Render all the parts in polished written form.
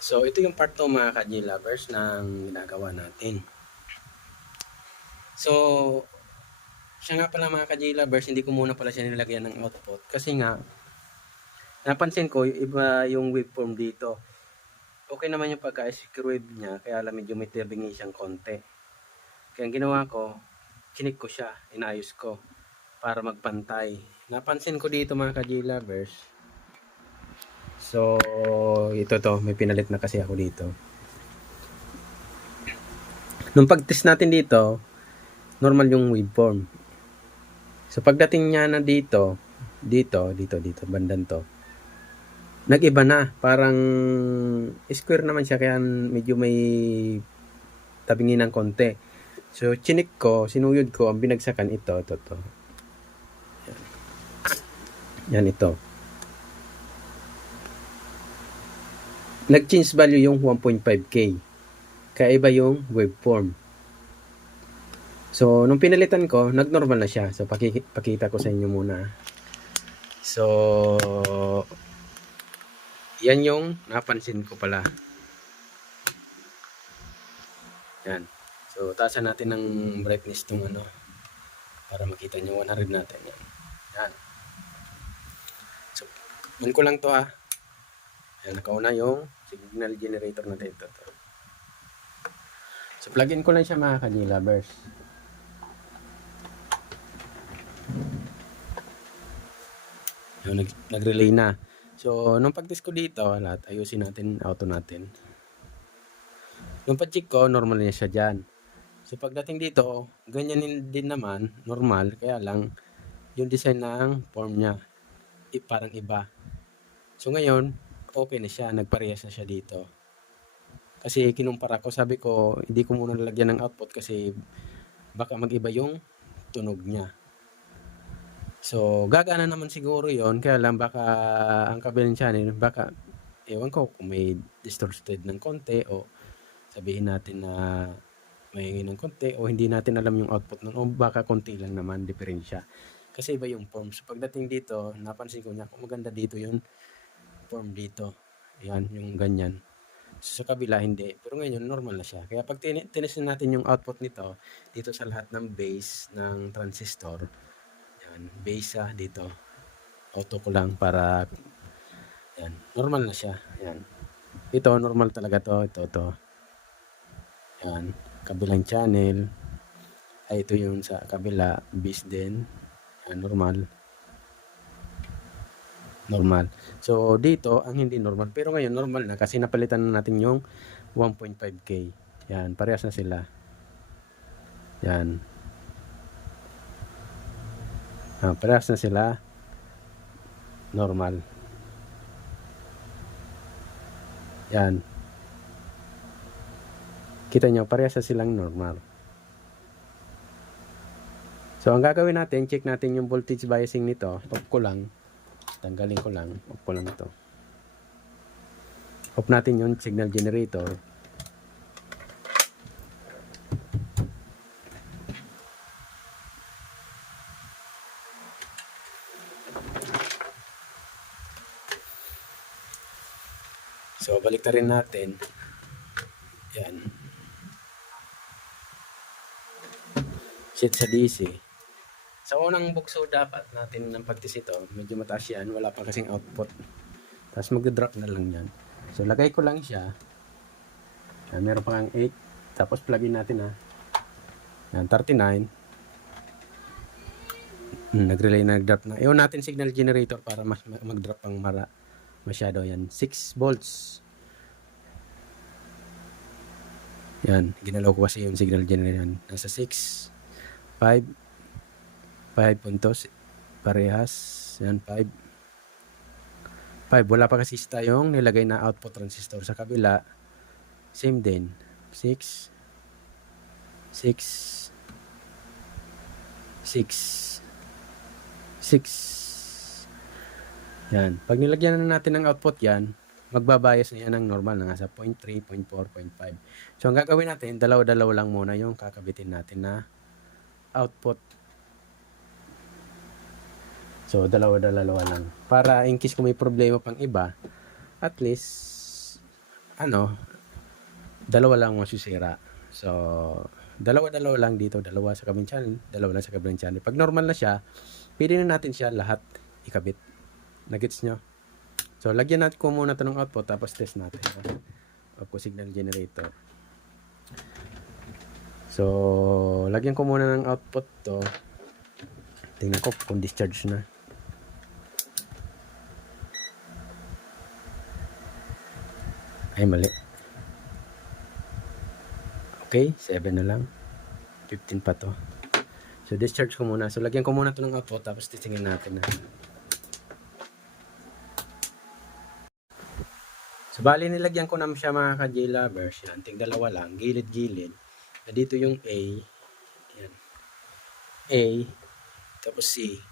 So, ito yung part 2 mga ka lovers ng ginagawa natin. So, siya nga pala mga ka lovers, hindi ko muna pala siya nilagyan ng output kasi nga napansin ko iba yung waveform dito. Okay naman yung pagka-screw niya, kaya lang medyo may tirbingi siyang konti. Kaya ang ginawa ko, chinik ko siya, inayos ko para magpantay. Napansin ko dito mga ka lovers. So, ito to, may pinalit na kasi ako dito. Nung pag-test natin dito, normal yung waveform. So pagdating niya na dito, bandan to, nag-iba na. Parang square naman siya, kaya medyo may tabingi ng konti. So chinik ko, sinuyod ko, ang binagsakan ito. Yan ito. Nag-change value yung 1.5K. Kaya iba yung waveform. So, nung pinalitan ko, nag-normal na siya. So, pakita ko sa inyo muna. So, yan yung napansin ko pala. Yan. So, taasan natin ng brightness tong ano para makita nyo 100 natin. Yan. So, man ko lang to ha. Yan, nakauna yung signal generator natin. Ito. So, plug-in ko lang siya mga ka-lovers. Nag-relay na. So, nung pag-test ko dito, lahat, ayusin natin, auto natin. Nung pag-check ko, normal na siya dyan. So, pagdating dito, ganyan din naman, normal, kaya lang, yung design ng form niya, parang iba. So, ngayon, okay na siya, nagparehas na siya dito. Kasi kinumpara ko, sabi ko, hindi ko muna lalagyan ng output kasi baka mag-iba yung tunog niya. So, gagana naman siguro yon, kaya lang baka ang kabilang channel, baka, ewan ko kung may distorted ng konti o sabihin natin na may ng konti o hindi natin alam yung output nun o baka konti lang naman diferensya. Kasi iba yung form. So, pagdating dito, napansin ko niya, kung maganda dito yung form dito. Yan, yung ganyan. So, sa kabila, hindi. Pero ngayon, normal na siya. Kaya pag tinis natin yung output nito, dito sa lahat ng base ng transistor, yan, base dito. Auto ko lang para, yan, normal na siya. Yan. Ito, normal talaga to. Ito. Yan, kabilang channel. Ay, ito yung sa kabila, base din. Yan, normal. So, dito, ang hindi normal. Pero ngayon, normal na kasi napalitan na natin yung 1.5K. Yan, parehas na sila. Yan. Parehas na sila. Normal. Yan. Kita nyo, parehas na silang normal. So, ang gagawin natin, check natin yung voltage biasing nito. Off ko lang. Tanggalin ko lang. Off ko lang ito. Off natin yung signal generator. So, balik na rin natin. Yan. Set sa DC. Sa unang bukso dapat natin ng pagtis ito, medyo mataas yan, wala pa kasing output. Tapos mag-drop na lang yan. So lagay ko lang siya. Yan, meron pa kang 8. Tapos plug-in natin Yan, 39. Nag-relay na, nag-drop na. Iwan natin signal generator para mas mag-drop pang masyado. Yan, 6 volts. Yan, ginalaw ko kasi yung signal generator. Nasa 6, 5 puntos. Parehas. Yan, 5. Wala pa kasi tayong nilagay na output transistor. Sa kabila, same din. 6. Yan. Pag nilagyan na natin ng output yan, magbabayas na yan ng normal na nasa 0.3, 0.4, 0.5. So, ang gagawin natin, dalaw-dalaw lang muna yung kakabitin natin na output. So, dalawa lang. Para in case kung may problema pang iba, at least, dalawa lang masisira. So, dalawa-dalawa lang dito, dalawa sa kabilang channel, dalawa lang sa kabilang channel. Pag normal na siya, pwede na natin siya lahat ikabit. Nagets nyo? So, lagyan natin ko muna ito ng output, tapos test natin. Ako signal generator. So, lagyan ko muna ng output to. Tingnan ko kung discharge na. Ay, mali. Okay, 7 na lang. 15 pa to. So, discharge ko muna. So, lagyan ko muna ito ng output, tapos testingin natin na. So, bali nilagyan ko naman siya mga ka-J-lovers. Yan, tig dalawa lang. Gilid-gilid. Na dito yung A. Yan. A. Tapos C.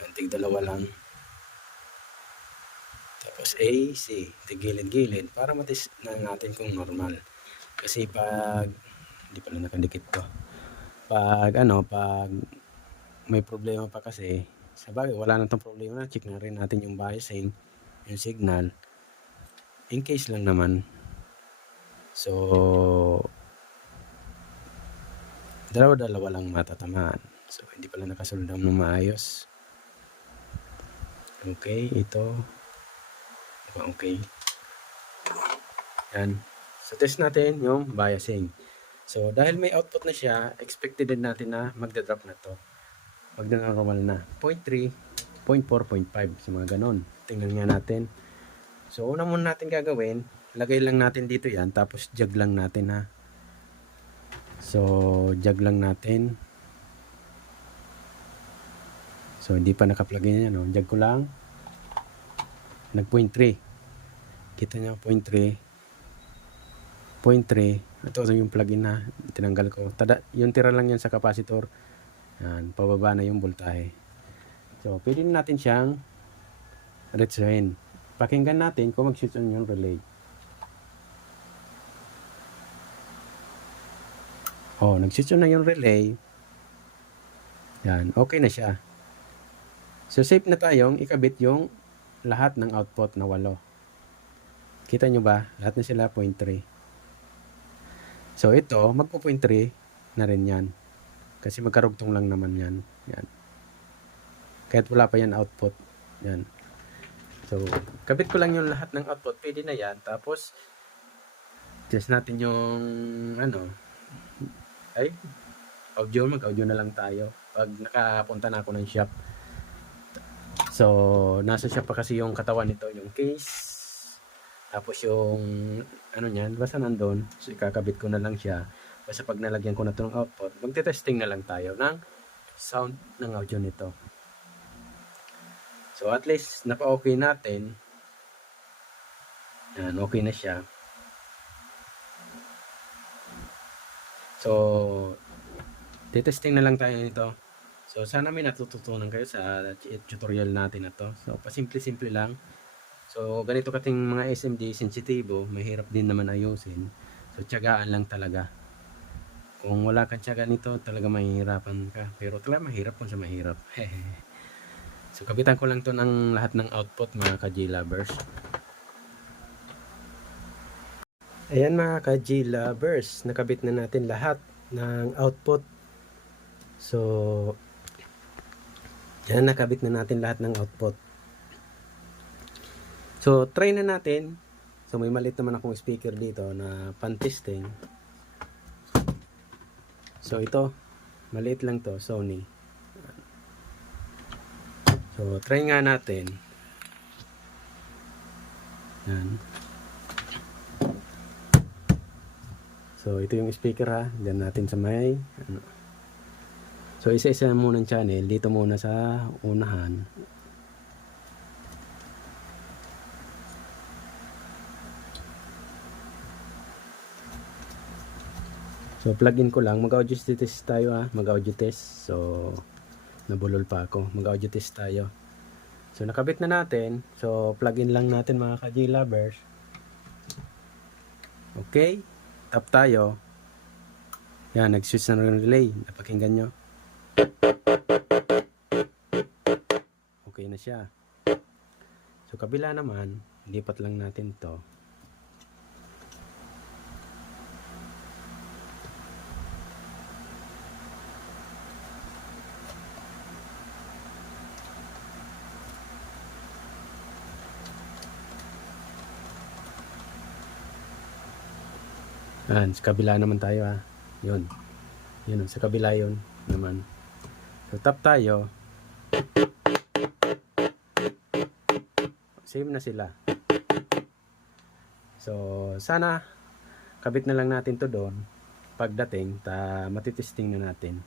Yan, tig dalawa lang. Tapos A, C. Tig gilid-gilid. Para matest na natin kung normal. Kasi pag hindi pala nakadikit to. Pag may problema pa kasi, sabagay wala na tong problema, check na rin natin yung biasing, yung signal. In case lang naman. So, dalawa-dalawa lang matatamaan. So, hindi pala nakasoldam ng maayos. Okay, ito. Okay. Yan. So, test natin yung biasing. So, dahil may output na siya, expected din natin na magda-drop na to. Pag normal na. 0.3, 0.4, 0.5. So, mga ganon. Tingnan nga natin. So, una muna natin gagawin, lagay lang natin dito yan, tapos jog lang natin ha. So, jog lang natin. So, hindi pa naka-plug in yan. No? Jog ko lang. Nag 0.3. Kita nyo, 0.3. 0.3. Ito yung plug-in na tinanggal ko. Yung tira lang yan sa capacitor. Yan, pababa na yung voltahe. So, pwede natin siyang retsuhin. Pakinggan natin kung mag-switch on yung relay. Oh, nag-switch on na yung relay. Yan, okay na siya. So, safe na tayong ikabit yung lahat ng output na 8. Kita nyo ba? Lahat na sila 0.3. So, ito, magpo 0.3 na rin yan. Kasi magkarugtong lang naman yan. Yan. Kahit wala pa yan output. Yan. So, kabit ko lang yung lahat ng output. Pwede na yan. Tapos, test natin yung, audio. Mag-audio na lang tayo. Pag nakapunta na ako ng shop. So, nasa shop pa kasi yung katawan nito. Yung case. Tapos yung niyan, basta nandun. So, ikakabit ko na lang siya. Basta pag nalagyan ko na ito ng output, magte-testing na lang tayo ng sound ng audio nito. So, at least, napa-okay natin. Yan, okay na siya. So, testing na lang tayo nito. So, sana may natututunan kayo sa tutorial natin na to. So, pasimple-simple lang. So, ganito kating mga SMD sensitibo, mahirap din naman ayusin. So, tiyagaan lang talaga. Kung wala kang tiyaga nito, talaga mahihirapan ka. Pero talaga mahirap kung sa mahirap. So, kabitan ko lang to ng lahat ng output mga ka-J-lovers. Ayan mga ka-J-lovers, nakabit na natin lahat ng output. So, yan, nakabit na natin lahat ng output. So, try na natin. So, may maliit naman akong speaker dito na pan-testing. So, ito. Maliit lang to, Sony. So, try nga natin. Yan. So, ito yung speaker ha. Diyan natin sa may. So, isa-isa muna ng channel. Dito muna sa unahan. So, plug-in ko lang. Mag-audio test tayo ha. Mag-audio test. So, nabulol pa ako. Mag-audio test tayo. So, nakabit na natin. So, plug-in lang natin mga ka-J-lovers. Okay. Tap tayo. Yan, nag-switch na rin relay. Napakinggan nyo. Okay na siya. So, kabila naman, lipat lang natin to. Yan, sa kabila naman tayo ha. Yun. Yun, sa kabila yun naman. So, tap tayo. Same na sila. So, sana kabit na lang natin to doon. Pagdating, matitesting na natin.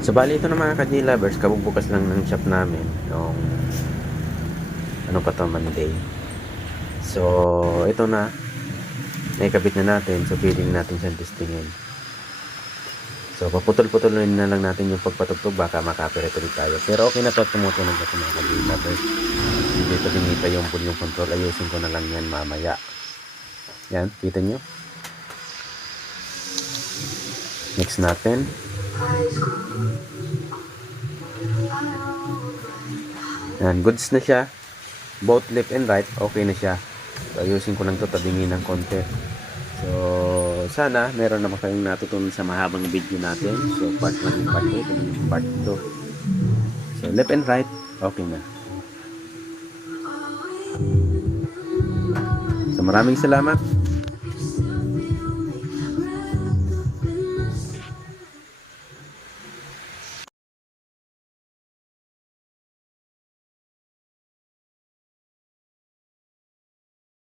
So, bali ito na mga ka-G-Lovers, kabubukas lang ng shop namin noong ano pa to, Monday. So, ito na. Naikabit na natin. So, pwedeng natin siyang testingin. So, paputol-putulin na lang natin yung pagpatugtog. Baka makapiret ulit tayo. Pero okay na to. Tumutunog na ito mga ka-G-Lovers. Hindi ito binita yung volume control. Ayusin ko na lang yan mamaya. Yan, kita nyo. Mix natin. Yan, goods na siya. Both left and right, okay na siya. So, ayusin ko lang ito, tabingin ng konti. So, sana meron naman kayong natutunan sa mahabang video natin. So, part 1 and part 2, ito yung part 2. So, left and right, okay na. So, maraming salamat.